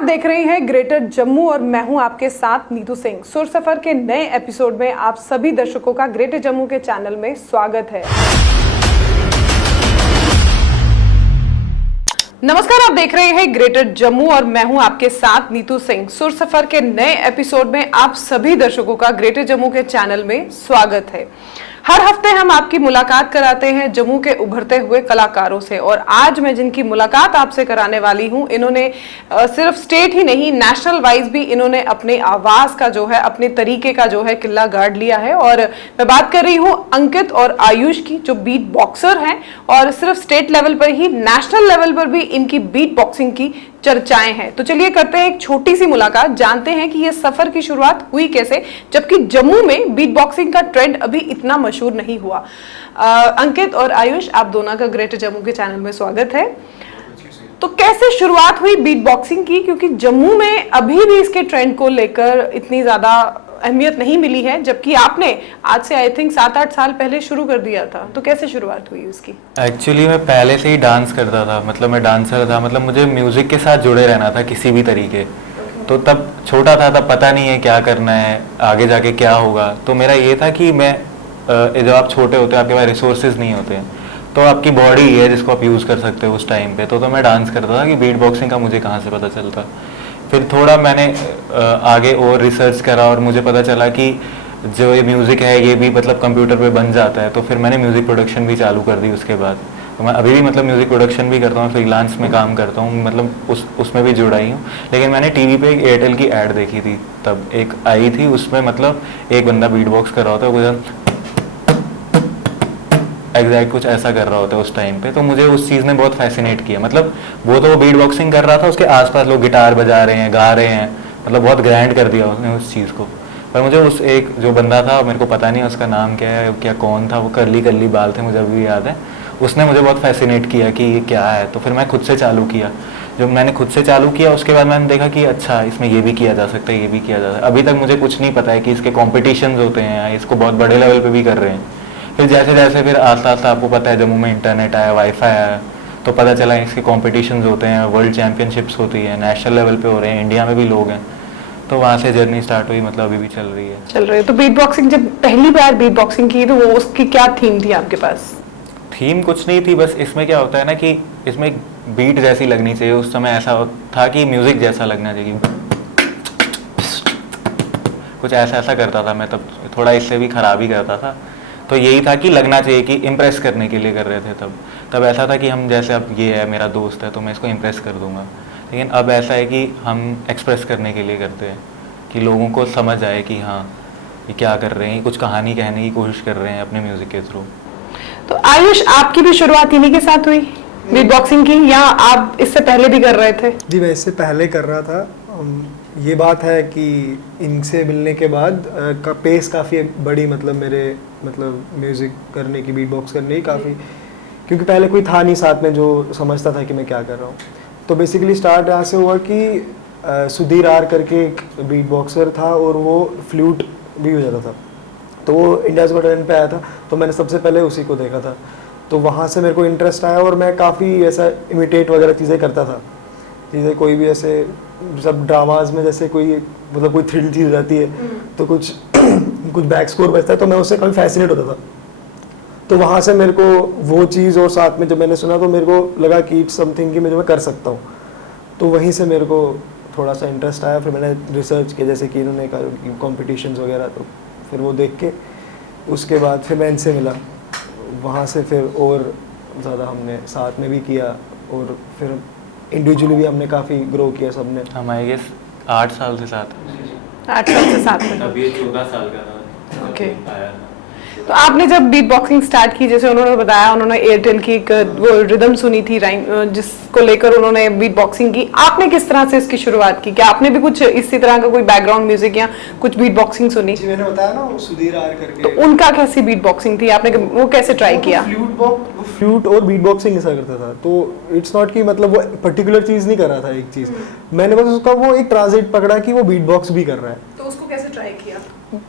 आप देख रहे हैं ग्रेटर जम्मू और मैं हूं आपके साथ नीतू सिंह। सुर सफर के नए एपिसोड में आप सभी दर्शकों का ग्रेटर जम्मू के चैनल में स्वागत है। नमस्कार, आप देख रहे हैं ग्रेटर जम्मू और मैं हूं आपके साथ नीतू सिंह। सुर सफर के नए एपिसोड में आप सभी दर्शकों का ग्रेटर जम्मू के चैनल में स्वागत है। हर हफ्ते हम आपकी मुलाकात कराते हैं जम्मू के उभरते हुए कलाकारों से और आज मैं जिनकी मुलाकात आपसे कराने वाली हूं, इन्होंने सिर्फ स्टेट ही नहीं नेशनल वाइज भी इन्होंने अपने आवाज का जो है, अपने तरीके का जो है किला गाड़ लिया है। और मैं बात कर रही हूं अंकित और आयुष की, जो बीट बॉक्सर हैं और सिर्फ स्टेट लेवल पर ही नेशनल लेवल पर भी इनकी बीट बॉक्सिंग की चर्चाएं हैं। तो चलिए करते हैं एक छोटी सी मुलाकात, जानते हैं कि ये सफर की शुरुआत हुई कैसे, जबकि जम्मू में बीट बॉक्सिंग का ट्रेंड अभी इतना मशहूर नहीं हुआ। अंकित और आयुष, आप दोनों का ग्रेटर जम्मू के चैनल में स्वागत है। तो कैसे शुरुआत हुई बीट बॉक्सिंग की, क्योंकि जम्मू में अभी भी इसके ट्रेंड को लेकर इतनी ज्यादा अहमियत नहीं मिली है, जबकि आपने आज से आई थिंक 7-8 साल पहले शुरू कर दिया था। तो कैसे शुरुआत हुई उसकी? एक्चुअली मैं पहले से ही डांस करता था, मतलब मैं डांसर था, मतलब मुझे म्यूजिक के साथ जुड़े रहना था किसी भी तरीके। तो तब छोटा था, तब पता नहीं है क्या करना है, आगे जाके क्या होगा। तो मेरा ये था कि मैं जब आप छोटे होते हैं आपके पास रिसोर्सेज नहीं होते हैं, तो आपकी बॉडी है जिसको आप यूज़ कर सकते हो उस टाइम पे। तो मैं डांस करता था कि बीट बॉक्सिंग का मुझे कहाँ से पता चलता। फिर थोड़ा मैंने आगे और रिसर्च करा और मुझे पता चला कि जो ये म्यूज़िक है ये भी मतलब कंप्यूटर पे बन जाता है। तो फिर मैंने म्यूज़िक प्रोडक्शन भी चालू कर दी उसके बाद। तो मैं अभी भी मतलब म्यूज़िक प्रोडक्शन भी करता हूँ, फ्रीलांस में काम करता हूँ, मतलब उसमें भी जुड़ा ही हूँ। लेकिन मैंने टीवी पे एक एयरटेल की ऐड देखी थी, तब एक आई थी, उसमें मतलब एक बंदा बीट बॉक्स कर रहा होता है, एग्जैक्ट कुछ ऐसा कर रहा होता है उस टाइम पे। तो मुझे उस चीज़ ने बहुत फैसिनेट किया। मतलब वो बीट बॉक्सिंग कर रहा था, उसके आसपास लोग गिटार बजा रहे हैं, गा रहे हैं, मतलब बहुत ग्रैंड कर दिया उसने उस चीज़ को। पर मुझे उस एक जो बंदा था, मेरे को पता नहीं उसका नाम क्या है, क्या कौन था, वो कर्ली बाल थे, मुझे अभी भी याद है, उसने मुझे बहुत फैसिनेट किया कि ये क्या है। तो फिर मैं खुद से चालू किया। जब मैंने खुद से चालू किया उसके बाद मैंने देखा कि अच्छा इसमें ये भी किया जा सकता है, ये भी किया जा सकता है। अभी तक मुझे कुछ नहीं पता है कि इसके कॉम्पिटिशन होते हैं, इसको बहुत बड़े लेवल पर भी कर रहे हैं। फिर जैसे जैसे फिर आस्ता आस्ता आपको पता है जम्मू में इंटरनेट आया, वाईफाई आया, तो पता चला इसके कॉम्पिटिशन्स होते हैं, वर्ल्ड चैम्पियनशिप्स होती है, नेशनल लेवल पे हो रहे हैं, इंडिया में भी लोग हैं। तो वहाँ से जर्नी स्टार्ट हुई, मतलब अभी भी चल रही है। तो बीट बॉक्सिंग, जब पहली बार बीट बॉक्सिंग की तो वो उसकी क्या थीम थी आपके पास? थीम कुछ नहीं थी, बस इसमें क्या होता है ना कि इसमें बीट जैसी लगनी चाहिए। उस समय ऐसा था कि म्यूजिक जैसा लगना चाहिए, कुछ ऐसा करता था मैं, तब थोड़ा इससे भी खराब ही करता था। तो यही था कि लगना चाहिए कि इम्प्रेस करने के लिए कर रहे थे। तब ऐसा था कि हम जैसे अब ये है मेरा दोस्त है तो मैं इसको इम्प्रेस कर दूंगा। लेकिन अब ऐसा है कि हम एक्सप्रेस करने के लिए करते हैं कि लोगों को समझ आए कि हाँ ये क्या कर रहे हैं, कुछ कहानी कहने की कोशिश कर रहे हैं अपने म्यूजिक के थ्रू। तो आयुष, आपकी भी शुरुआत इन्हीं के साथ हुई बीट बॉक्सिंग की, या आप इससे पहले भी कर रहे थे? जी, मैं इससे पहले कर रहा था। ये बात है कि इनसे मिलने के बाद का पेस काफ़ी बड़ी, मतलब मेरे म्यूज़िक करने की, बीट बॉक्स करने की काफ़ी, क्योंकि पहले कोई था नहीं साथ में जो समझता था कि मैं क्या कर रहा हूँ। तो बेसिकली स्टार्ट यहाँ से हुआ कि सुधीर आर करके एक बीट बॉक्सर था और वो फ्लूट भी हो जाता था, तो वो इंडियाज़ गॉट टैलेंट पे आया था, तो मैंने सबसे पहले उसी को देखा था। तो वहाँ से मेरे को इंटरेस्ट आया और मैं काफ़ी ऐसा इमिटेट वगैरह चीज़ें करता था। चीज़ें कोई भी ऐसे सब ड्रामाज में जैसे कोई मतलब कोई थ्रिल चीज़ हो जाती है तो कुछ बैक स्कोर बचता है, तो मैं उससे काफ़ी फैसिनेट होता था। तो वहाँ से मेरे को वो चीज़, और साथ में जब मैंने सुना तो मेरे को लगा कि इट्स समथिंग कि मैं कर सकता हूँ। तो वहीं से मेरे को थोड़ा सा इंटरेस्ट आया। फिर मैंने रिसर्च किया, जैसे कि इन्होंने कहा कॉम्पिटिशन्स वगैरह, तो फिर वो देख के उसके बाद फिर मैं इनसे मिला। वहाँ से फिर और ज़्यादा हमने साथ में भी किया और फिर इंडिविजुअली भी हमने काफ़ी ग्रो किया सबने। हम आई गेस 8 साल से साथ 8 साल से साथ में। अभी 14 साल का था। ओके। तो आपने जब बीट बॉक्सिंग स्टार्ट की, जैसे उन्होंने बताया, उन्होंने एयरटेल की एक वो रिदम सुनी थी राइम, जिसको लेकर उन्होंने बीट बॉक्सिंग की। आपने किस तरह से इसकी शुरुआत की? क्या आपने भी कुछ इसी तरह का कोई बैकग्राउंड म्यूजिक या कुछ बीट बॉक्सिंग सुनी? जी, मैंने बताया ना, वो सुधीर आर करके। तो उनका कैसी बीट बॉक्सिंग थी, आपने वो कैसे ट्राई किया? फ्लूट और बीट बॉक्सिंग ऐसा करता था। तो इट्स नॉट कि मतलब वो पर्टिकुलर चीज़ नहीं कर रहा था एक चीज़, मैंने बस उसका वो एक ट्रांजिट पकड़ा कि वो बीट बॉक्स भी कर रहा है। तो उसको कैसे ट्राई किया?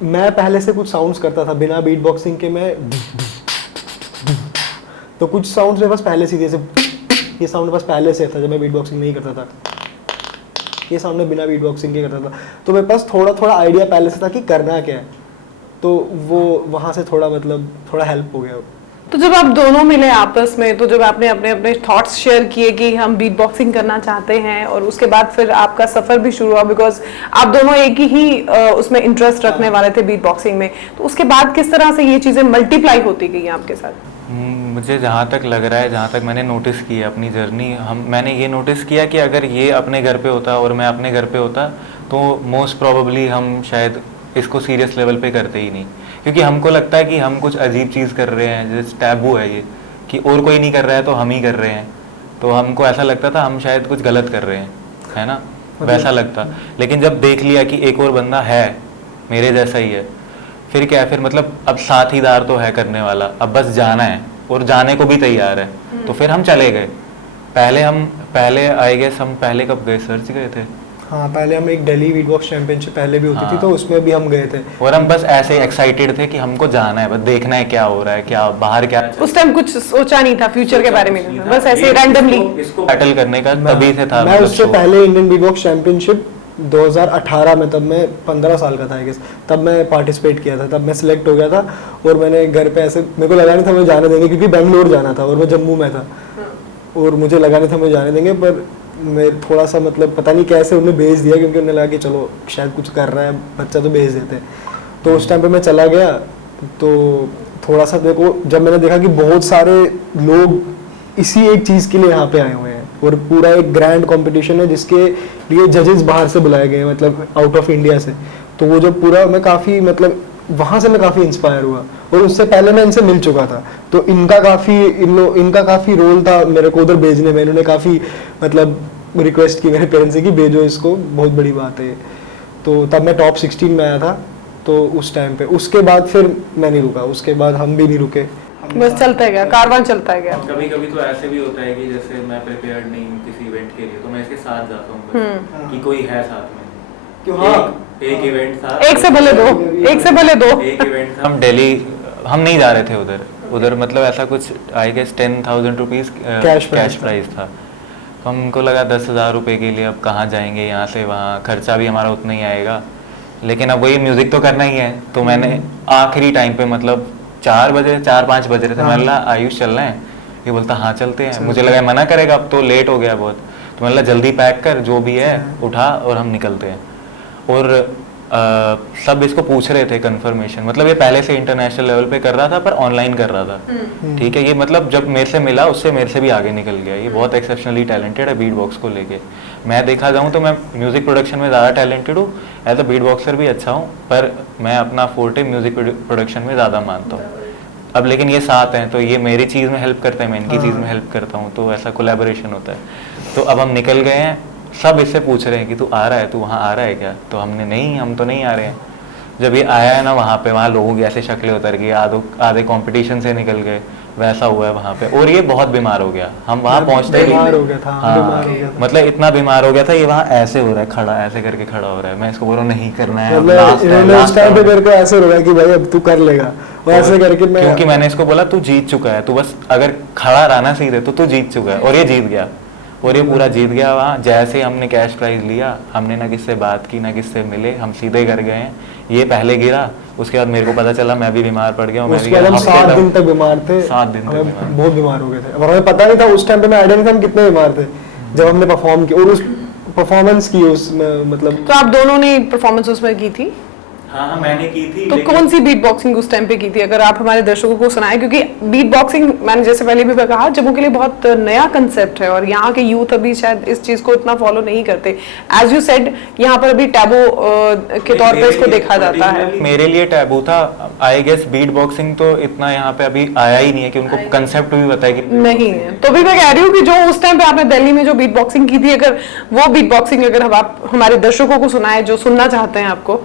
मैं पहले से कुछ साउंड्स करता था बिना बीट बॉक्सिंग के। मैं तो कुछ साउंड्स मेरे पास पहले से, जैसे ये साउंड बस पहले से था जब मैं बीट बॉक्सिंग नहीं करता था। के सामने बिना बीट बॉक्सिंग के करता था, तो मेरे पास थोड़ा थोड़ा आइडिया पहले से था कि करना क्या है, तो वो वहाँ से थोड़ा मतलब थोड़ा हेल्प हो गया। तो जब आप दोनों मिले आपस में, तो जब आपने अपने अपने थॉट्स शेयर किए कि हम बीट बॉक्सिंग करना चाहते हैं, और उसके बाद फिर आपका सफर भी शुरू हुआ, बिकॉज आप दोनों एक ही उसमें इंटरेस्ट रखने वाले थे बीट बॉक्सिंग में, तो उसके बाद किस तरह से ये चीजें मल्टीप्लाई होती गई आपके साथ? मुझे जहाँ तक लग रहा है, जहाँ तक मैंने नोटिस किया अपनी जर्नी, मैंने ये नोटिस किया कि अगर ये अपने घर पे होता और मैं अपने घर पे होता तो मोस्ट प्रोबेबली हम शायद इसको सीरियस लेवल पे करते ही नहीं, क्योंकि हमको लगता है कि हम कुछ अजीब चीज़ कर रहे हैं, जैसे टैबू है ये कि और कोई नहीं कर रहा है तो हम ही कर रहे हैं, तो हमको ऐसा लगता था हम शायद कुछ गलत कर रहे हैं, है ना, वैसा लगता। लेकिन जब देख लिया कि एक और बंदा है मेरे जैसा ही है, फिर क्या है, फिर मतलब अब साथीदार तो है करने वाला, अब बस जाना है और जाने को भी तैयार है, तो फिर हम चले गए। पहले आई गेस हम पहले कब गए, सर्च गए थे। हाँ, पहले हम एक दिल्ली बीट बॉक्स चैंपियनशिप पहले भी होती थी, तो उसमें भी हम गए थे, और हम बस ऐसे एक्साइटेड थे कि हमको जाना है, बस देखना है क्या हो रहा है, क्या बाहर क्या। उस टाइम कुछ सोचा नहीं था फ्यूचर के बारे में, बस ऐसे रैंडमली इसको बैटल करने का तभी से था। मैं उससे पहले इंडियन बीट बॉक्स चैंपियनशिप 2018 में, तब मैं 15 साल का था आई गेस, तब मैं पार्टिसिपेट किया था, तब मैं सिलेक्ट हो गया था, और मैंने घर पे ऐसे, मेरे को लगा नहीं था मुझे जाने देंगे, क्योंकि बेंगलोर जाना था और मैं जम्मू में था, और मुझे लगा नहीं था मुझे जाने देंगे, पर मैं थोड़ा सा मतलब पता नहीं कैसे उन्हें भेज दिया, क्योंकि उन्हें लगा कि चलो शायद कुछ कर रहा है बच्चा तो भेज देते हैं। तो उस टाइम पे मैं चला गया, तो थोड़ा सा देखो, जब मैंने देखा कि बहुत सारे लोग इसी एक चीज़ के लिए यहाँ पे आए हुए हैं, और पूरा एक ग्रैंड कंपटीशन है जिसके लिए जजेस बाहर से बुलाए गए, मतलब आउट ऑफ इंडिया से, तो वो जब पूरा, मैं काफ़ी मतलब वहाँ से मैं काफ़ी इंस्पायर हुआ, और उससे पहले मैं इनसे मिल चुका था, तो इनका काफ़ी रोल था मेरे को उधर भेजने में। इन्होंने काफ़ी मतलब रिक्वेस्ट की मेरे पेरेंट्स से कि भेजो इसको, बहुत बड़ी बात है। तो तब मैं टॉप 16 में आया था, तो उस टाइम पे, उसके बाद फिर मैं नहीं रुका, उसके बाद हम भी नहीं रुके, बस चलता गया, कारवान चलता गया। कभी कभी तो ऐसे भी होता है कि जैसे मैं प्रिपेयर्ड नहीं हूँ किसी इवेंट के लिए, तो मैं इसके साथ जाता हूँ कि कोई है साथ में। क्यों? हाँ, एक इवेंट था, एक से भले दो, एक से भले दो। एक इवेंट था, हम दिल्ली, हम नहीं जा रहे थे उधर मतलब ऐसा कुछ I guess 10,000 rupees cash price था, तो हमको लगा 10,000 रुपये के लिए अब कहाँ जाएंगे, यहाँ से वहाँ खर्चा भी हमारा उतना ही आएगा, लेकिन अब वही म्यूज़िक तो करना ही है। तो मैंने आखिरी टाइम पे मतलब 4-5 बज रहे थे, मैंने बोला आयुष चलना है, ये बोलता हाँ चलते हैं, मुझे लगा मना करेगा, अब तो लेट हो गया बहुत, तो मैंने बोला जल्दी पैक कर, जो भी है उठा और हम निकलते हैं। और सब इसको पूछ रहे थे कंफर्मेशन, मतलब ये पहले से इंटरनेशनल लेवल पे कर रहा था पर ऑनलाइन कर रहा था, ठीक है, ये मतलब जब मेरे से मिला उससे मेरे से भी आगे निकल गया, ये बहुत एक्सेप्शनली टैलेंटेड है बीट बॉक्स को लेके। मैं देखा जाऊँ तो मैं म्यूजिक प्रोडक्शन में ज़्यादा टैलेंटेड हूँ, एज अ बीट बॉक्सर भी अच्छा हूँ, पर मैं अपना फोर्टे म्यूजिक प्रोडक्शन में ज़्यादा मानता हूँ। अब लेकिन ये साथ हैं, तो ये मेरी चीज़ में हेल्प करते हैं, मैं इनकी चीज़ में हेल्प करता हूँ, तो ऐसा कोलैबोरेशन होता है। तो अब हम निकल गए हैं, सब इससे पूछ रहे हैं कि तू आ रहा है, तू वहाँ आ रहा है क्या, तो हमने नहीं, हम तो नहीं आ रहे हैं। जब ये आया है ना वहाँ पे, वहाँ लोगों की ऐसे शक्लें उतर गई, आधे कंपटीशन से निकल गए, वैसा हुआ है वहाँ पे। और ये बहुत बीमार हो गया, हम वहाँ पहुँचते ही बीमार हो गया था, बीमार हो गया था, मतलब इतना बीमार हो गया था, ये वहाँ ऐसे हो रहा है खड़ा, ऐसे करके खड़ा हो रहा है, मैं इसको बोल रहा हूँ नहीं करना है, मतलब इन्होंने उस टाइम पे मेरे को ऐसे हो रहा है कि भाई अब तू कर लेगा, और ऐसे करके मैं, क्योंकि मैंने इसको बोला तू जीत चुका है, तू बस अगर खड़ा रहना सीधे तो तू जीत चुका है, और ये जीत गया, और ये पूरा जीत गया। वहाँ जैसे ही हमने कैश प्राइज लिया, हमने ना किससे बात की ना किससे मिले, हम सीधे घर गए हैं, ये पहले गिरा, उसके बाद मेरे को पता चला मैं भी बीमार पड़ गया हूँ, उसके बाद हम 7 दिन तक बीमार थे, 7 दिन तक बहुत बीमार हो गए थे, और हमें पता नहीं था उस टाइम पे, मैं आइडिया नहीं था हम कितने बीमार थे जब हमने परफॉर्म किया, और उस परफॉर्मेंस की उसमें मतलब। तो आप दोनों ने परफॉर्मेंस उसमें की थी? हाँ मैंने की थी। तो कौन सी बीट बॉक्सिंग उस टाइम पे की थी, अगर आप हमारे दर्शकों को सुनाएं, क्योंकि बीट बॉक्सिंग मैंने जैसे पहले भी कहा जम्मू के लिए बहुत नया कंसेप्ट है, और यहाँ के यूथ अभी शायद इस चीज को इतना फॉलो नहीं करते। एज यू सेड, यहाँ पर अभी टैबू के तौर पे इसको देखा जाता है। मेरे लिए टैबू था, आई गेस बीट बॉक्सिंग तो इतना यहाँ पे अभी आया ही नहीं है कि उनको कंसेप्ट भी बताया कि नहीं है। तो भी मैं कह रही हूँ कि जो उस टाइम पे आपने दिल्ली में जो बीट बॉक्सिंग की थी, अगर वो बीट बॉक्सिंग अगर आप हमारे दर्शकों को सुनाए जो सुनना चाहते हैं आपको।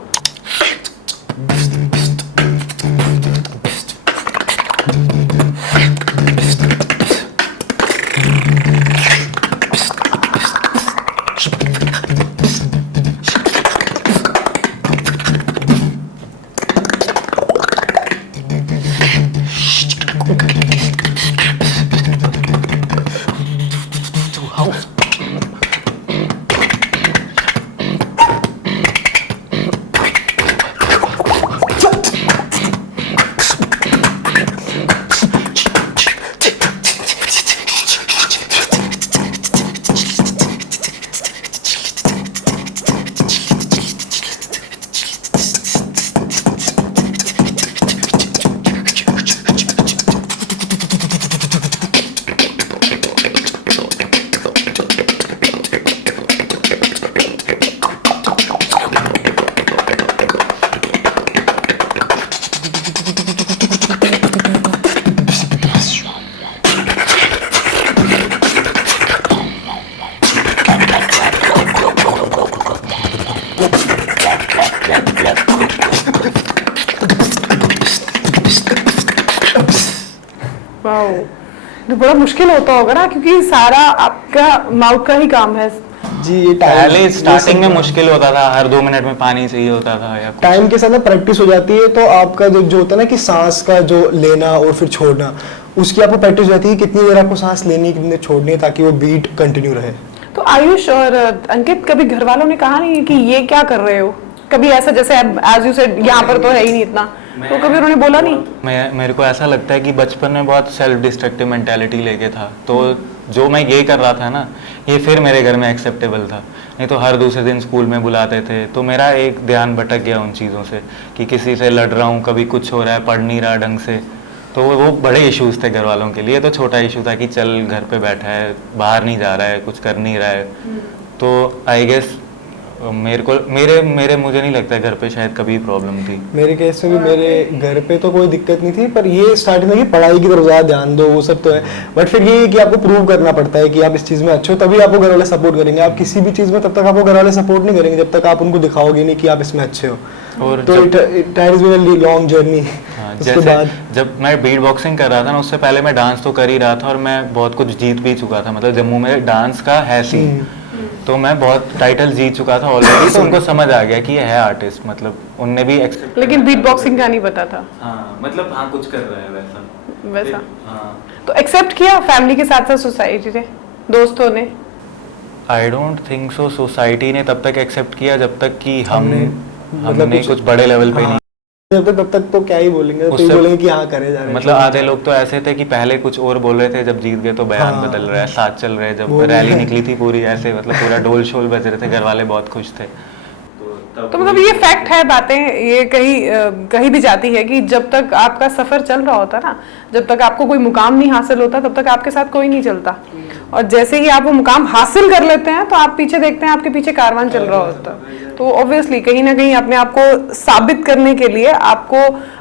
वाओ, तो बड़ा मुश्किल होता होगा ना, क्योंकि सारा आपका माउथ का ही काम है। जी, ये पहले स्टार्टिंग में मुश्किल होता था, हर 2 मिनट में पानी चाहिए होता था या कुछ। टाइम के साथ ना प्रैक्टिस हो जाती है, तो आपका जो होता है ना कि सांस का जो लेना और फिर छोड़ना, उसकी आपको प्रैक्टिस हो जाती है कितनी देर आपको सांस लेनी, कितनी देर छोड़नी है, ताकि वो बीट कंटिन्यू रहे। तो आयुष और अंकित, कभी घर वालों ने कहा नहीं कि ये क्या कर रहे हो? कभी ऐसा, जैसे एज यू सेड यहाँ पर तो है ही नहीं इतना, तो कभी उन्होंने बोला नहीं? मेरे को ऐसा लगता है कि बचपन में बहुत सेल्फ डिस्ट्रक्टिव मेंटालिटी लेके था, तो जो मैं ये कर रहा था ना, ये फिर मेरे घर में एक्सेप्टेबल था। नहीं तो हर दूसरे दिन स्कूल में बुलाते थे, तो मेरा एक ध्यान भटक गया उन चीज़ों से कि किसी से लड़ रहा हूँ, कभी कुछ हो रहा है, पढ़ नहीं रहा ढंग से। तो वो बड़े इश्यूज थे घर वालों के लिए। तो छोटा इशू था कि चल घर पे बैठा है, बाहर नहीं जा रहा है, कुछ कर नहीं रहा है। तो आई गेस मुझे नहीं लगता घर पे शायद कभी प्रॉब्लम थी। मेरे केस में भी मेरे घर पे तो कोई दिक्कत नहीं थी, पर ये स्टार्टिंग में कि पढ़ाई की तरफ ज़्यादा ध्यान दो, वो सब तो है। बट फिर ये है कि आपको प्रूव करना पड़ता है कि आप इस चीज़ में अच्छे हो, तभी आपको घर वाले सपोर्ट करेंगे। आप किसी भी चीज़ में तब तक आपको घर वाले सपोर्ट नहीं करेंगे जब तक आप उनको दिखाओगे नहीं कि आप इसमें अच्छे हो। और तो it has been a long journey. उसके बाद जब मैं बीट बॉक्सिंग कर रहा था ना, उससे पहले मैं डांस तो कर ही रहा था और मैं बहुत कुछ जीत भी चुका था। मतलब जम्मू में डांस का है सीन, तो मैं बहुत टाइटल जीत चुका था ऑलरेडी। तो उनको समझ आ गया कि ये है आर्टिस्ट, मतलब उनने भी एक्सेप्ट। लेकिन बीट बॉक्सिंग का नहीं पता था। हाँ, मतलब हाँ कुछ कर रहा है वैसा। हाँ। तो एक्सेप्ट किया फैमिली के साथ साथ सोसाइटी ने, दोस्तों ने? I don't think so society ने तब तक एक्सेप्ट किया जब तक कि हमने मतलब कुछ बड़े लेवल पे नहीं। तब तक तो क्या ही बोलेंगे, तो बोलेंगे कि हाँ करे जा रहे हैं। मतलब आधे लोग तो ऐसे थे कि पहले कुछ और बोल रहे थे, जब जीत गए तो बयान बदल रहा है, साथ चल रहे हैं। जब रैली निकली थी पूरी, ऐसे मतलब पूरा डोल शोल बज रहे थे, घर वाले बहुत खुश थे। तो मतलब ये फैक्ट है, बातें ये कहीं भी जाती है कि जब तक आपका सफर चल रहा होता ना, जब तक आपको कोई मुकाम नहीं हासिल होता, तब तक आपके साथ कोई नहीं चलता। और जैसे ही आप वो मुकाम हासिल कर लेते हैं, तो आप पीछे देखते हैं आपके पीछे कारवान चल रहा होता है। तो ऑब्वियसली कहीं ना कहीं अपने आप को साबित करने के लिए, आपको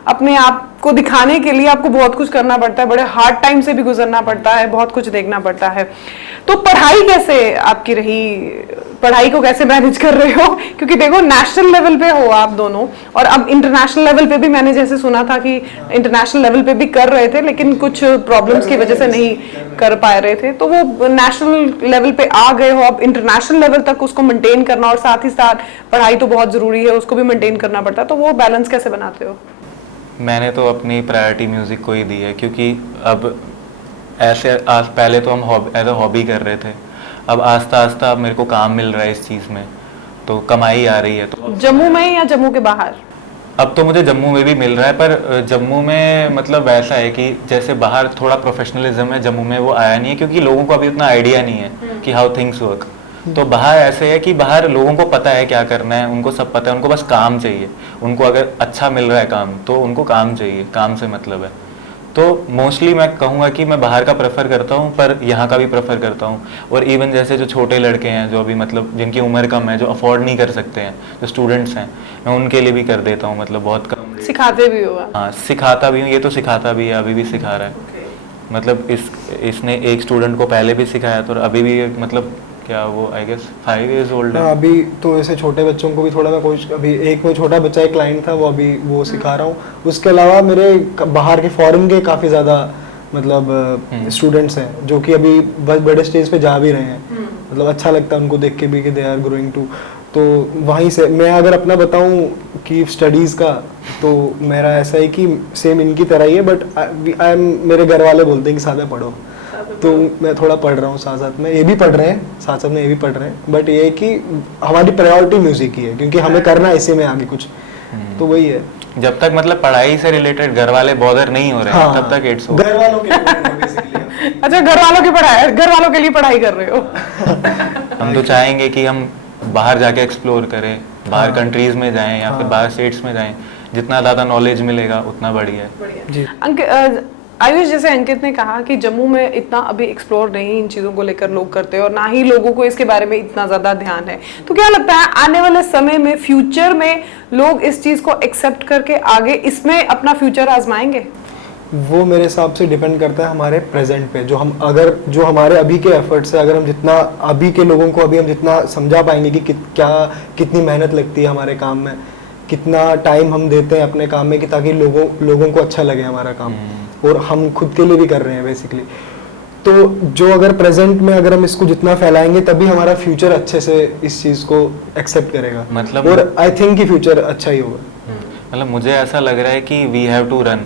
अपने आप को दिखाने के लिए आपको बहुत कुछ करना पड़ता है, बड़े हार्ड टाइम से भी गुजरना पड़ता है, बहुत कुछ देखना पड़ता है। तो पढ़ाई कैसे आपकी रही? पढ़ाई को कैसे मैनेज कर रहे हो? क्योंकि देखो नेशनल लेवल पे हो आप दोनों, और अब इंटरनेशनल लेवल पे भी मैंने जैसे सुना था कि इंटरनेशनल लेवल पे भी कर रहे थे, लेकिन कुछ प्रॉब्लम्स की वजह से नहीं कर पा रहे थे। तो वो नेशनल लेवल पे आ गए हो, अब इंटरनेशनल लेवल तक उसको मेंटेन करना, और साथ ही साथ पढ़ाई तो बहुत जरूरी है, उसको भी मेंटेन करना पड़ता है। तो वो बैलेंस कैसे बनाते हो? मैंने तो अपनी प्रायोरिटी म्यूज़िक को ही दी है, क्योंकि अब पहले तो हम एज अ हॉबी कर रहे थे, अब आस्ता आस्ता अब मेरे को काम मिल रहा है इस चीज़ में, तो कमाई आ रही है। तो जम्मू में या जम्मू के बाहर? अब तो मुझे जम्मू में भी मिल रहा है, पर जम्मू में मतलब वैसा है कि जैसे बाहर थोड़ा प्रोफेशनलिज्म है, जम्मू में वो आया नहीं है, क्योंकि लोगों को अभी उतना आइडिया नहीं है कि हाउ थिंग्स वर्क। तो बाहर ऐसे है कि बाहर लोगों को पता है क्या करना है, उनको सब पता है, उनको बस काम चाहिए। उनको अगर अच्छा मिल रहा है काम, तो उनको काम चाहिए, काम से मतलब है। तो मोस्टली मैं कहूँगा कि मैं बाहर का प्रेफर करता हूँ, पर यहाँ का भी प्रेफर करता हूँ। और इवन जैसे जो छोटे लड़के हैं, जो अभी मतलब जिनकी उम्र कम है, जो अफोर्ड नहीं कर सकते हैं, जो स्टूडेंट्स हैं, मैं उनके लिए भी कर देता हूँ, मतलब बहुत कम। सिखाते भी हो? हाँ, सिखाता भी हूँ, ये तो सिखाता भी है, अभी भी सिखा रहा है। मतलब इसने एक स्टूडेंट को पहले भी सिखाया था, और अभी भी मतलब क्या वो आई गेस 5 years old है। अभी तो ऐसे छोटे बच्चों को भी थोड़ा मैं कोई अभी एक कोई छोटा बच्चा एक क्लाइंट था, वो अभी वो सिखा रहा हूँ। उसके अलावा मेरे बाहर के फॉरेन के काफ़ी ज़्यादा मतलब स्टूडेंट्स हैं, जो कि अभी बड़े स्टेज पे जा भी रहे हैं। मतलब अच्छा लगता है उनको देख के भी कि दे आर ग्रोइंग टू। तो वहीं से मैं अगर अपना बताऊं कि स्टडीज़ का, तो मेरा ऐसा है कि सेम इनकी तरह ही है, बट मेरे घर वाले बोलते हैं कि साथ में पढ़ो, तो मैं थोड़ा पढ़ रहा हूँ साथ साथ में, ये भी पढ़ रहे हैं, साथ साथ में ये भी पढ़ रहे हैं। बट ये है कि हमारी प्रायोरिटी म्यूजिक ही है, क्योंकि हमें करना है इसी में आगे कुछ, तो वही है। जब तक मतलब पढ़ाई से रिलेटेड घर वाले बॉदर नहीं हो रहे हैं, तब तक इट्स ओके। घर वालों के अच्छा, घर वालों के लिए पढ़ाई कर रहे हो? हम तो चाहेंगे कि हम बाहर जाके एक्सप्लोर करें, बाहर कंट्रीज में जाएं या फिर बाहर स्टेट्स में जाएं। जितना ज़्यादा नॉलेज मिलेगा उतना बढ़िया है। आयुष, जैसे अंकित ने कहा कि जम्मू में इतना अभी एक्सप्लोर नहीं इन चीज़ों को लेकर लोग करते हैं, और ना ही लोगों को इसके बारे में इतना ज़्यादा ध्यान है। तो क्या लगता है आने वाले समय में, फ्यूचर में, लोग इस चीज़ को एक्सेप्ट करके आगे इसमें अपना फ्यूचर आजमाएंगे? वो मेरे हिसाब से डिपेंड करता है हमारे प्रेजेंट पे, जो हमारे अभी के एफर्ट्स है, अगर हम जितना अभी के लोगों को अभी हम जितना समझा पाएंगे कि कितनी मेहनत लगती है हमारे काम में, कितना टाइम हम देते हैं अपने काम में कि ताकि लोगों को अच्छा लगे हमारा काम, और हम खुद के लिए भी कर रहे हैं बेसिकली। तो जो अगर प्रेजेंट में अगर हम इसको जितना फैलाएंगे तभी हमारा फ्यूचर अच्छे से इस चीज़ को एक्सेप्ट करेगा, मतलब और आई थिंक कि फ्यूचर अच्छा ही होगा। मतलब मुझे ऐसा लग रहा है कि we have to run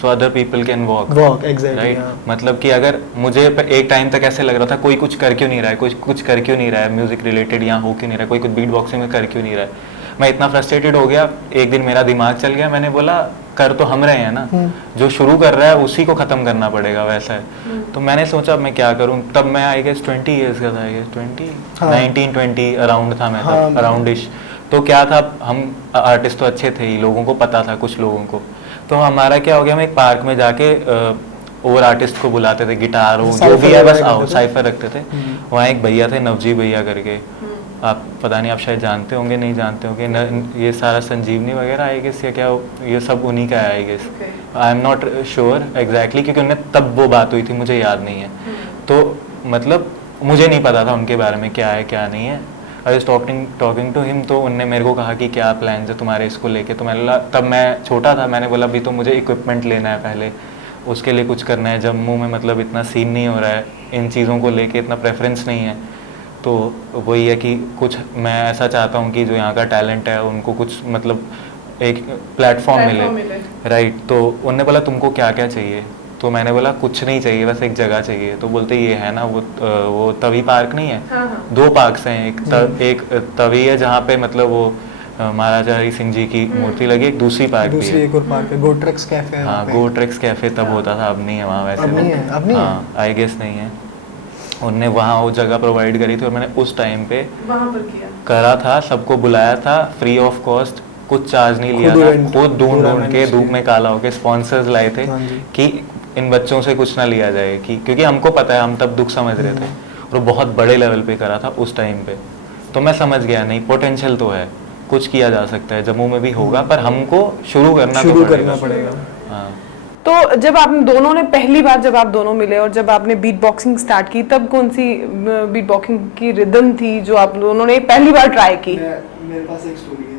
so other people can walk exactly, right. मतलब कि अगर मुझे एक टाइम तक ऐसे लग रहा था कोई कुछ कर क्यों नहीं रहा है, कुछ कर क्यों नहीं रहा है म्यूजिक रिलेटेड, यहाँ हो क्यों नहीं रहा है, कोई कुछ बीट बॉक्सिंग में कर क्यों नहीं रहा है। मैं इतना फ्रस्ट्रेटेड हो गया, एक दिन मेरा दिमाग चल गया, मैंने बोला कर तो हम रहे हैं ना, जो शुरू कर रहा है उसी को खत्म करना पड़ेगा, वैसा है। तो मैंने सोचा मैं क्या करूं, तब मैं आई गेस 20 ईयर्स का था, आई गेस 19-20 अराउंड था मैं तब, अराउंड इश। तो क्या था, हम आर्टिस्ट तो अच्छे थे ही, लोगों को पता था कुछ लोगों को, तो हमारा क्या हो गया, हम एक पार्क में जाके और आर्टिस्ट को बुलाते थे, गिटार हो जो भी है बस आओ, साइफर रखते थे। वहाँ एक भैया थे नवजीत भैया करके, आप पता नहीं आप शायद जानते होंगे, नहीं जानते होंगे, ये सारा संजीवनी वगैरह आई गेस या क्या ये सब उन्हीं का है I guess, I am not sure exactly, क्योंकि उन्हें तब वो बात हुई थी, मुझे याद नहीं है। तो मतलब मुझे नहीं पता था उनके बारे में क्या है क्या नहीं है। I was talking to him, तो उनने मेरे को कहा कि क्या प्लान है तुम्हारे इसको लेके। तो मैंने बोला, तब मैं छोटा था, मैंने बोला अभी तो मुझे इक्विपमेंट लेना है पहले, उसके लिए कुछ करना है। जम्मू में मतलब इतना सीन नहीं हो रहा है इन चीज़ों को लेके, इतना प्रेफरेंस नहीं है। तो वही है कि कुछ मैं ऐसा चाहता हूँ कि जो यहाँ का टैलेंट है उनको कुछ मतलब एक प्लेटफॉर्म मिले, राइट। तो उन्होंने बोला तुमको क्या क्या चाहिए, तो मैंने बोला कुछ नहीं चाहिए, बस एक जगह चाहिए। तो बोलते ये है ना वो तवी पार्क नहीं है, दो पार्क्स हैं, एक तवी है जहाँ पे मतलब वो महाराजा हरि सिंह जी की मूर्ति लगी, एक दूसरी पार्क भी है, एक और पार्क है, गोट्रेक्स कैफे है। हाँ गोट्रेक्स कैफे तब होता था, अब नहीं है वहाँ वैसे, अब नहीं है, हाँ आई गेस नहीं है। उनने वहाँ वो जगह प्रोवाइड करी थी और मैंने उस टाइम पे वहाँ पर किया, करा था, सबको बुलाया था फ्री ऑफ कॉस्ट, कुछ चार्ज नहीं लिया था, खुद ढूंढ के धूप में काला होके स्पॉन्सर्स लाए थे कि इन बच्चों से कुछ ना लिया जाए, कि क्योंकि हमको पता है, हम तब दुख समझ रहे थे, और बहुत बड़े लेवल पे करा था उस टाइम पे। तो मैं समझ गया नहीं, पोटेंशियल तो है, कुछ किया जा सकता है, जम्मू में भी होगा, पर हमको शुरू करना पड़ेगा। हाँ। तो जब आप दोनों ने पहली बार जब आप दोनों मिले और जब आपने बीट बॉक्सिंग स्टार्ट की, तब कौन सी बीट बॉक्सिंग की रिदम थी जो आप दोनों ने पहली बार ट्राई की? मेरे पास एक स्टोरी है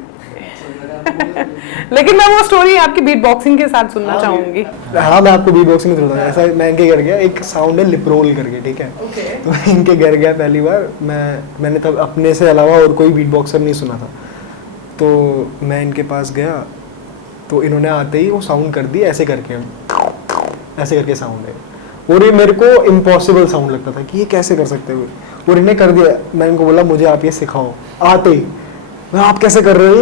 लेकिन मैं वो स्टोरी आपकी बीट बॉक्सिंग के साथ सुनना चाहूंगी। हाँ मैं आपको बीट बॉक्सिंग में ऐसा मैं इनके घर गया, एक साउंड है लिप्रोल करके, ठीक है। तो मैं इनके घर गया पहली बार, मैंने तब अपने से अलावा और कोई बीट बॉक्सर नहीं सुना था। तो मैं इनके पास गया, तो इन्होंने आते ही वो साउंड कर दी, ऐसे करके साउंड है, और ये मेरे को इम्पॉसिबल साउंड लगता था कि ये कैसे कर सकते हो, और इन्हें कर दिया। मैंने इनको बोला मुझे आप ये सिखाओ, आते ही आप कैसे कर रहे हो,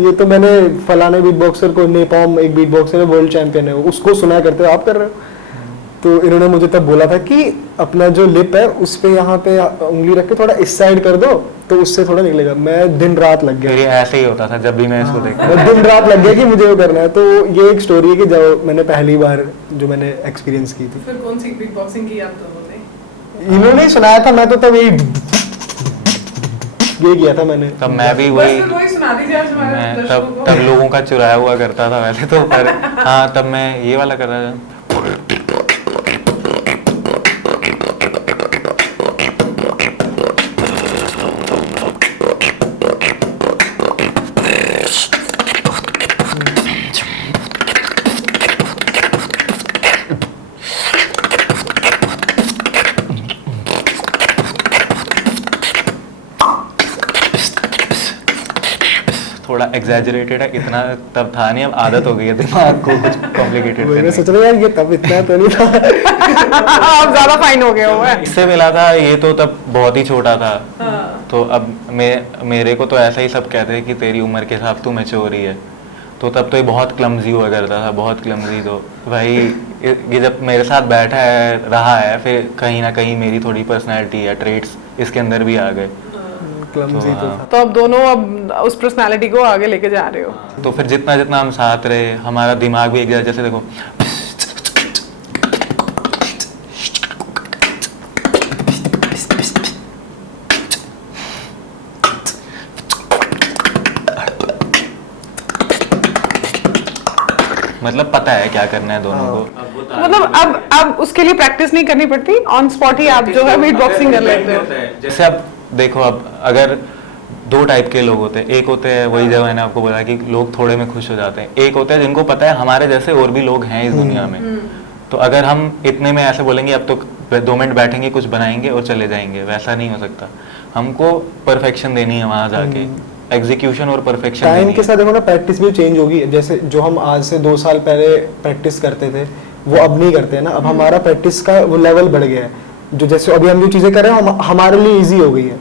ये तो मैंने फलाने बीट बॉक्सर को, नेपॉम एक बीट बॉक्सर है, वर्ल्ड चैंपियन है, उसको सुना करते हो, आप कर रहे हो। तो इन्होंने मुझे तब बोला था कि अपना जो लिप है उस पे यहाँ पे उंगली रख के थोड़ा इस साइड कर दो, तो उससे थोड़ा निकलेगा। मैं दिन रात लग गया, मेरी ऐसे ही होता था जब भी मैं इसको देखता, मैं दिन रात लग गया कि मुझे वो करना है। तो ये एक स्टोरी है कि जब मैंने पहली बार जो मैंने एक्सपीरियंस की थी। फिर कौन सी बीट बॉक्सिंग की आप दोनों ने? इन्होंने ही सुनाया था, मैं तो तब ये किया था मैंने। तब मैं भी वही सुना दीजिए आज हमारे मैं दर्शकों को। तब लोगों का चुराया हुआ करता था वैसे तो, पर हाँ तब मैं ये वाला कर रहा था। थोड़ा एग्जैजरेटेड है, इतना तब था नहीं, अब आदत हो गई है दिमाग को कुछ कॉम्प्लिकेटेड मैं सोच रहा यार ये तब इतना तो नहीं था। आप ज्यादा फाइन हो गए हो। इससे मिला था, ये तो तब बहुत ही छोटा था। तो अब मेरे को तो ऐसा ही सब कहते हैं कि तेरी उम्र के हिसाब तू मैच्योर ही है। तो तब तो ये बहुत क्लमजी हुआ करता था, बहुत क्लमजी। तो भाई ये जब मेरे साथ बैठा है रहा है, फिर कहीं ना कहीं मेरी थोड़ी पर्सनैलिटी या ट्रेट्स इसके अंदर भी आ गए। तो अब दोनों अब उस पर्सनालिटी को आगे लेके जा रहे हो। तो फिर जितना जितना हम साथ रहे, हमारा दिमाग भी एक जैसे देखो मतलब पता है क्या करना है दोनों को। मतलब अब उसके लिए प्रैक्टिस नहीं करनी पड़ती, ऑन स्पॉट ही आप जो है बीट बॉक्सिंग कर लेते हो। जैसे अब देखो, अब अगर दो टाइप के लोग होते हैं, एक होते हैं वही जो मैंने आपको बोला कि लोग थोड़े में खुश हो जाते हैं, एक होते हैं जिनको पता है हमारे जैसे और भी लोग हैं इस दुनिया में। तो अगर हम इतने में ऐसे बोलेंगे अब तो 2 मिनट बैठेंगे कुछ बनाएंगे और चले जाएंगे, वैसा नहीं हो सकता। हमको परफेक्शन देनी है वहां जाके, एग्जीक्यूशन और परफेक्शन टाइम के साथ देखो ना, प्रैक्टिस भी चेंज होगी। जैसे जो हम आज से 2 साल पहले प्रैक्टिस करते थे वो अब नहीं करते हैं ना। अब हमारा प्रैक्टिस का वो लेवल बढ़ गया है। जो जैसे अभी हम जो चीजें कर रहे हैं हमारे लिए इजी हो गई है,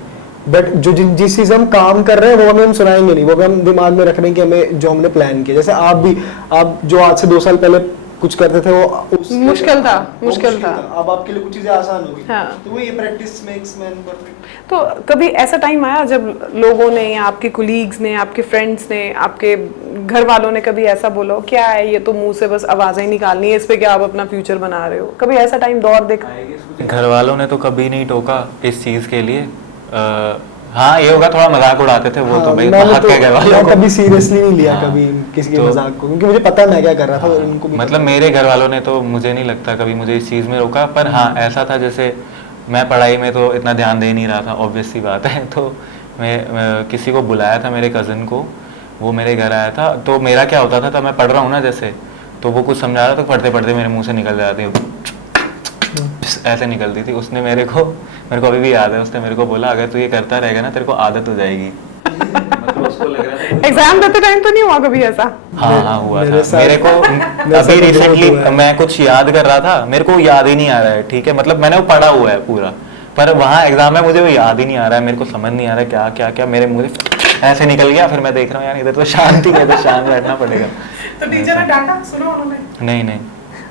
बट जो जिस चीज हम काम कर रहे हैं वो हमें हम सुनाएंगे नहीं, वो भी हम दिमाग में रख रहे हैं कि हमें जो हमने प्लान किया। जैसे आप जो आज से 2 साल पहले कुछ करते थे वो मुश्किल था। अब आपके लिए कुछ चीजें आसान हो गई। हाँ। तो वो ये प्रैक्टिस मेक्स मैन परफेक्ट। तो कभी ऐसा टाइम आया जब लोगों ने या आपके कुलीग्स ने, आपके फ्रेंड्स ने, आपके घर वालों ने कभी ऐसा बोला क्या है ये तो मुंह से बस आवाजें ही निकालनी है, इस पे क्या आप अपना फ्यूचर बना रहे हो? कभी ऐसा टाइम दौर देखा? घर वालों ने तो कभी नहीं टोका इस चीज के लिए। हाँ ये होगा, थोड़ा मजाक उड़ाते थे वो। तो भाई हक है घर वालों को। कभी सीरियसली नहीं लिया कभी किसी के तो मजाक को, क्योंकि मुझे पता मैं क्या कर रहा था और उनको भी मतलब मेरे घर वालों ने तो मुझे नहीं लगता कभी मुझे इस चीज़ में रोका। पर हाँ ऐसा था, जैसे मैं पढ़ाई में तो इतना ध्यान दे नहीं रहा था, ऑब्वियस सी बात है। तो मैं किसी को बुलाया था, मेरे कज़न को, वो मेरे घर आया था। तो मेरा क्या होता था, तब मैं पढ़ रहा हूँ ना जैसे, तो वो कुछ समझा रहा था, तो पढ़ते पढ़ते मेरे मुँह से निकल जाती ऐसे निकलती थी। उसने मेरे को अभी भी याद है, उसने मेरे को बोला अगर तू ये करता रहेगा ना तेरे को आदत हो जाएगी। मतलब उसको लग रहा था एग्जाम देते टाइम तो नहीं हुआ कभी ऐसा? हाँ हुआ था मेरे को। अभी रिसेंटली मैं कुछ याद कर रहा था, मेरे को याद ही नहीं आ रहा है, ठीक है, मतलब मैंने वो पढ़ा हुआ है पूरा, पर वहाँ एग्जाम में मुझे वो याद ही नहीं आ रहा है, मेरे को समझ नहीं आ रहा है क्या क्या क्या मेरे मुंह से ऐसे निकल गया। फिर मैं देख रहा हूँ यार इधर तो शांति है, तो शांत बैठना पड़ेगा। तो टीचर ने डांटा, सुना उन्होंने? नहीं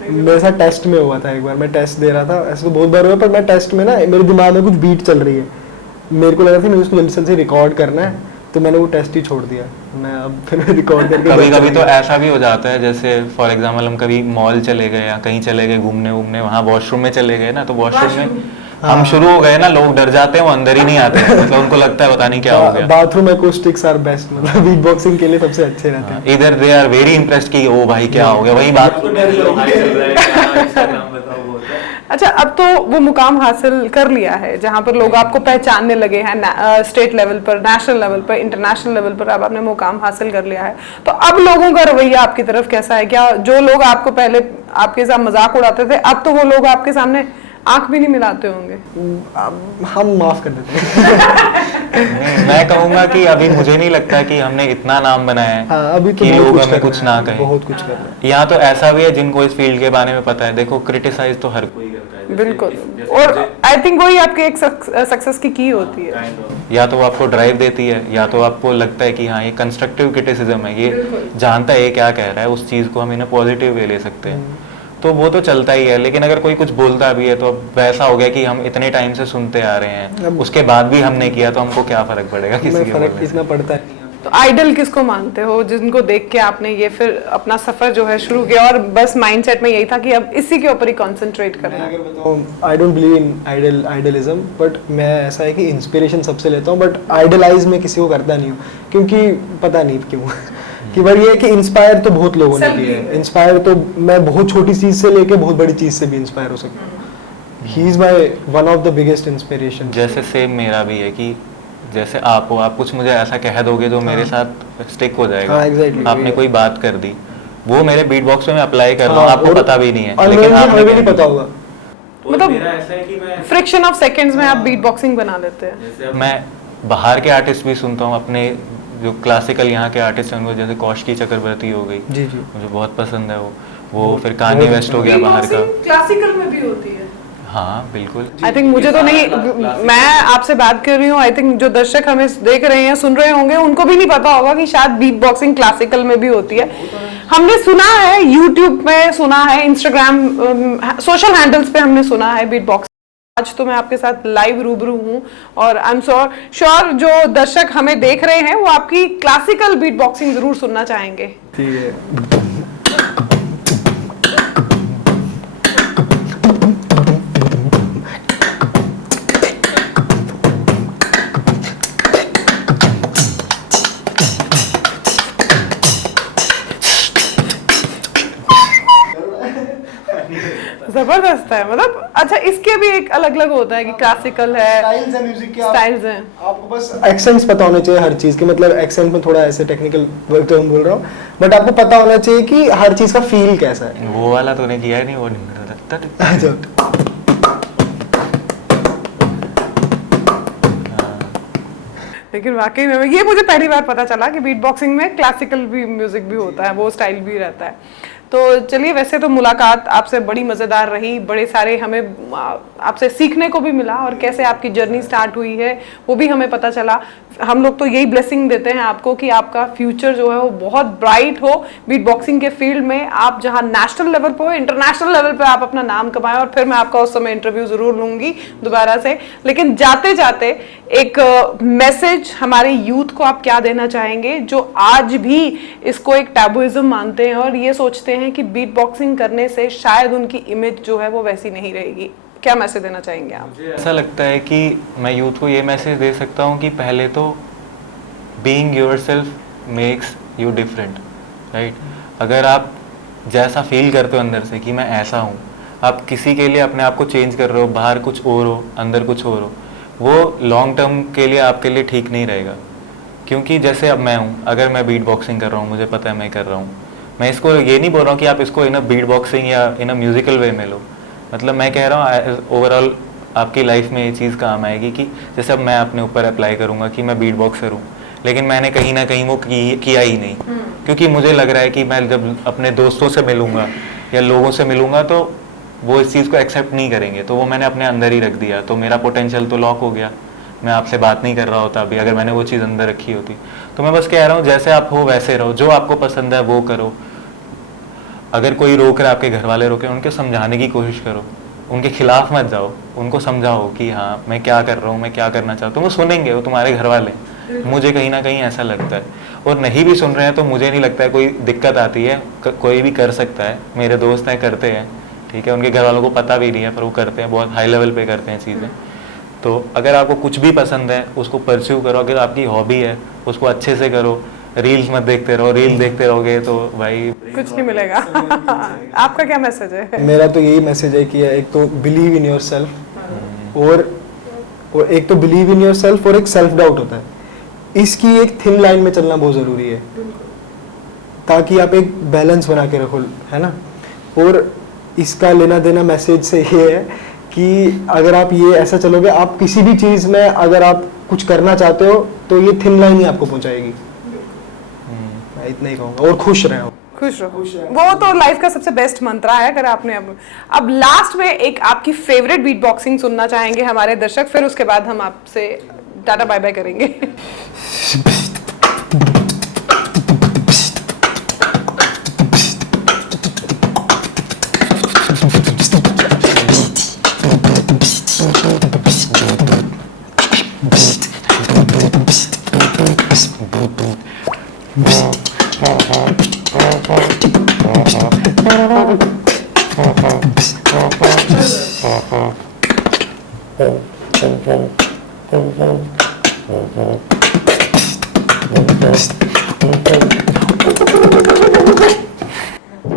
मेरे साथ टेस्ट में हुआ था एक बार। मैं टेस्ट दे रहा था, ऐसे तो बहुत बार हुआ, पर मैं टेस्ट में ना मेरे दिमाग में कुछ बीट चल रही है, मेरे को लगा था मुझे उसको जल्दी से रिकॉर्ड करना है, तो मैंने वो टेस्ट ही छोड़ दिया। मैं अब फिर रिकॉर्ड करके कभी कभी तो ऐसा भी हो जाता है, जैसे फॉर एग्जांपल हम कभी मॉल चले गए या कहीं चले गए घूमने वूमने, वहाँ वॉशरूम में चले गए ना, तो वॉशरूम में हम शुरू हो गए ना, लोग डर जाते हैं, वो अंदर ही नहीं आते हैं, मतलब उनको लगता है पता नहीं क्या हो गया। बाथरूम एक्रोस्टिक्स आर बेस्ट, मतलब बीट बॉक्सिंग के लिए सबसे अच्छे रहते हैं। इधर दे आर वेरी इम्प्रेस्ड कि ओ भाई क्या हो गया, वही बात। अच्छा, अब तो वो मुकाम हासिल कर लिया है जहाँ पर लोग आपको पहचानने लगे हैं, स्टेट लेवल पर, नेशनल लेवल पर, इंटरनेशनल लेवल पर अब आपने मुकाम हासिल कर लिया है। तो अब लोगों का रवैया आपकी तरफ कैसा है? क्या जो लोग आपको पहले आपके साथ मजाक उड़ाते थे, अब तो वो लोग आपके सामने आंख भी नहीं मिलाते होंगे? हम माफ कर देते हैं। मैं कहूंगा कि अभी मुझे नहीं लगता कि हमने इतना नाम बनाया है। हाँ, अभी तो कि लोग हमें कुछ ना कहें। बहुत कुछ कर रहे हैं। यहाँ तो ऐसा भी है जिनको इस फील्ड के बारे में पता है, देखो क्रिटिसाइज तो हर कोई करता है। बिल्कुल, और आई थिंक वही आपके एक सक्सेस की की होती है। या तो वो आपको ड्राइव देती है, या तो आपको लगता है कि हाँ ये कंस्ट्रक्टिव क्रिटिसिज्म है, ये जानता है ये क्या कह रहा है, उस चीज को हम इन्हें पॉजिटिव वे ले सकते हैं, तो वो तो चलता ही है। लेकिन अगर कोई कुछ बोलता भी है तो वैसा हो गया कि हम इतने टाइम से सुनते आ रहे हैं, उसके बाद भी हमने किया तो हमको क्या फर्क पड़ेगा किसी के फर्क कितना पड़ता है। तो आइडल किसको मानते हो, जिनको देख के आपने ये फिर अपना सफर जो है शुरू किया और बस माइंडसेट में यही था कि अब इसी के ऊपर ही कंसंट्रेट करना है? अगर बताऊं, I don't believe in idealism, but मैं ऐसा है कि इंस्पिरेशन सबसे लेता हूँ, बट आइडलाइज में किसी को करता नहीं हूँ, क्योंकि पता नहीं क्यों कि बार ये है कि इंस्पायर तो बहुत लोगों ने किया है। इंस्पायर तो मैं बहुत छोटी चीज से लेके बहुत बड़ी चीज से भी इंस्पायर हो सकता हूँ। He is my one of the biggest inspiration. जैसे सेम मेरा भी है कि जैसे आप हो, आप कुछ मुझे ऐसा कह दोगे जो मेरे साथ स्टिक हो जाएगा। हाँ, exactly, आपने कोई बात कर दी, वो मेरे बीट बॉक्स में मैं अप्लाई कर रहा हूँ, हाँ, आपको पता भी नहीं है, लेकिन लेकिन आपने हमें भी नहीं पता होगा। मतलब फ्रिक्शन ऑफ सेकंड्स में आप बीट बॉक्सिंग बना लेते हैं। मैं बाहर के आर्टिस्ट भी सुनता हूँ, अपने जो क्लासिकल यहाँ के आर्टिस्ट हैं उनको, जैसे कौशिकी चक्रवर्ती हो गई, जी जी, मुझे बहुत पसंद है वो फिर कान्ये वेस्ट हो गया बाहर का। क्लासिकल में भी होती है? हाँ बिल्कुल। आई थिंक मुझे तो नहीं, मैं आपसे बात कर रही हूँ, आई थिंक जो दर्शक हमें देख रहे हैं, सुन रहे होंगे, उनको भी नहीं पता होगा कि शायद बीट बॉक्सिंग क्लासिकल में भी होती है। हमने सुना है, यूट्यूब में सुना है, इंस्टाग्राम सोशल हैंडल्स पे हमने सुना है बीट बॉक्सिंग। आज तो मैं आपके साथ लाइव रूबरू हूँ और आई एम श्योर जो दर्शक हमें देख रहे हैं वो आपकी क्लासिकल बीट बॉक्सिंग जरूर सुनना चाहेंगे। ठीक है। जबरदस्त है, मतलब अच्छा इसके भी एक अलग अलग होता है कि क्लासिकल है, स्टाइल्स है म्यूजिक के, स्टाइल्स हैं। आपको बस एक्सेंट्स पता होने चाहिए हर चीज के, मतलब एक्सेंट में थोड़ा ऐसे टेक्निकल टर्म बोल रहा हूँ, बट आपको पता होना चाहिए कि हर चीज का फील कैसा है। वो वाला तूने किया है नहीं, वो अच्छा, लेकिन वाकई में ये मुझे पहली बार पता चला कि बीट बॉक्सिंग में क्लासिकल भी म्यूजिक भी होता है, वो स्टाइल भी रहता है। तो चलिए, वैसे तो मुलाकात आपसे बड़ी मज़ेदार रही, बड़े सारे हमें आपसे सीखने को भी मिला और कैसे आपकी जर्नी स्टार्ट हुई है वो भी हमें पता चला। हम लोग तो यही ब्लेसिंग देते हैं आपको कि आपका फ्यूचर जो है वो बहुत ब्राइट हो बीट बॉक्सिंग के फील्ड में। आप जहां नेशनल लेवल पे हो, इंटरनेशनल लेवल पे आप अपना नाम कमाएं, और फिर मैं आपका उस समय इंटरव्यू जरूर लूंगी दोबारा से। लेकिन जाते जाते एक मैसेज हमारे यूथ को आप क्या देना चाहेंगे जो आज भी इसको एक टैबुइज्म मानते हैं और ये सोचते हैं कि बीट बॉक्सिंग करने से शायद उनकी इमेज जो है वो वैसी नहीं रहेगी? क्या मैसेज देना चाहेंगे आप? मुझे ऐसा लगता है कि मैं यूथ को ये मैसेज दे सकता हूँ कि पहले तो being yourself makes you different, right. अगर आप जैसा फील करते हो अंदर से कि मैं ऐसा हूँ, आप किसी के लिए अपने आप को चेंज कर रहे हो, बाहर कुछ और हो अंदर कुछ और हो, वो लॉन्ग टर्म के लिए आपके लिए ठीक नहीं रहेगा। क्योंकि जैसे अब मैं हूँ, अगर मैं बीट बॉक्सिंग कर रहा हूँ, मुझे पता है मैं कर रहा हूँ, मैं इसको ये नहीं बोल रहा हूँ कि आप इसको इन अ बीट बॉक्सिंग या इन अ म्यूजिकल वे में लो। मतलब मैं कह रहा हूँ ओवरऑल आपकी लाइफ में ये चीज़ काम आएगी कि जैसे अब मैं अपने ऊपर अप्लाई करूँगा कि मैं बीट बॉक्सर हूँ, लेकिन मैंने कहीं ना कहीं वो किया ही नहीं, क्योंकि मुझे लग रहा है कि मैं जब अपने दोस्तों से मिलूँगा या लोगों से मिलूँगा तो वो इस चीज़ को एक्सेप्ट नहीं करेंगे, तो वो मैंने अपने अंदर ही रख दिया, तो मेरा पोटेंशियल तो लॉक हो गया। मैं आपसे बात नहीं कर रहा होता अभी अगर मैंने वो चीज़ अंदर रखी होती। तो मैं बस कह रहा हूँ जैसे आप हो वैसे रहो, जो आपको पसंद है वो करो। अगर कोई रोक रहा है, आपके घर वाले रोके, उनके समझाने की कोशिश करो, उनके खिलाफ मत जाओ, उनको समझाओ कि हाँ मैं क्या कर रहा हूँ, मैं क्या करना चाहता हूँ। वो सुनेंगे, वो तुम्हारे घर वाले, मुझे कहीं ना कहीं ऐसा लगता है। और नहीं भी सुन रहे हैं तो मुझे नहीं लगता है कोई दिक्कत आती है, कोई भी कर सकता है। मेरे दोस्त हैं करते हैं, ठीक है, उनके घर वालों को पता भी नहीं है पर वो करते हैं, बहुत हाई लेवल पे करते हैं चीज़ें। तो अगर आपको कुछ भी पसंद है उसको परस्यू करो, अगर आपकी हॉबी है उसको अच्छे से करो, रील्स मत देखते रहो, रील देखते रहोगे तो भाई कुछ नहीं मिलेगा। आपका क्या मैसेज है? मेरा तो यही मैसेज है कि एक तो बिलीव इन योर सेल्फ, और एक तो बिलीव इन योर सेल्फ और एक सेल्फ डाउट होता है, इसकी एक थिन लाइन में चलना बहुत ज़रूरी है ताकि आप एक बैलेंस बना के रखो, है ना। और इसका लेना देना मैसेज से ये है कि अगर आप ये ऐसा चलोगे, आप किसी भी चीज़ में अगर आप कुछ करना चाहते हो तो ये थिन लाइन ही आपको पहुंचाएगी। मैं इतना ही कहूँगा। और खुश रहो, खुश रहो, वो तो लाइफ का सबसे बेस्ट मंत्र है। अगर आपने अब लास्ट में एक आपकी फेवरेट बीट बॉक्सिंग सुनना चाहेंगे हमारे दर्शक, फिर उसके बाद हम आपसे टाटा बाय बाय करेंगे।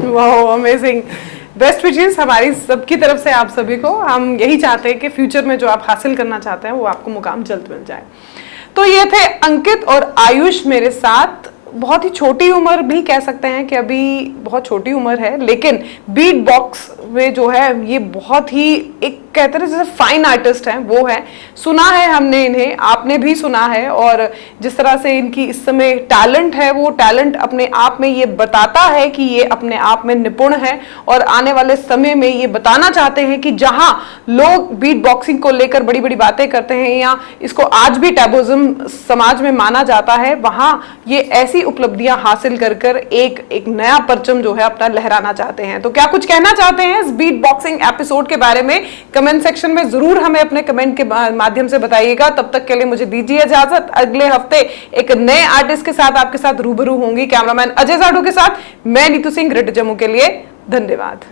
Wow, amazing. बेस्ट विशेस हमारी सबकी तरफ से आप सभी को। हम यही चाहते हैं कि फ्यूचर में जो आप हासिल करना चाहते हैं वो आपको मुकाम जल्द मिल जाए। तो ये थे अंकित और आयुष मेरे साथ। बहुत ही छोटी उम्र भी कह सकते हैं कि अभी बहुत छोटी उम्र है, लेकिन बीट बॉक्स में जो है ये बहुत ही एक कहते हैं जैसे फाइन आर्टिस्ट हैं वो है। सुना है हमने इन्हें, आपने भी सुना है, और जिस तरह से इनकी इस समय टैलेंट है वो टैलेंट अपने आप में ये बताता है कि ये अपने आप में निपुण है, और आने वाले समय में ये बताना चाहते हैं कि जहां लोग बीट बॉक्सिंग को लेकर बड़ी बड़ी बातें करते हैं या इसको आज भी टैबुइज्म समाज में माना जाता है, वहां ये ऐसी उपलब्धियां हासिल कर कर एक नया परचम जो है अपना लहराना चाहते हैं। तो क्या कुछ कहना चाहते हैं इस बीट बॉक्सिंग एपिसोड के बारे में? कमेंट सेक्शन में जरूर हमें अपने कमेंट के माध्यम से बताइएगा। तब तक के लिए मुझे दीजिए इजाजत। अगले हफ्ते एक नए आर्टिस्ट के साथ आपके साथ रूबरू होंगी। कैमरामैन अजय जाडू के साथ मैं नीतू सिंह, ग्रेटर जम्मू के लिए। धन्यवाद।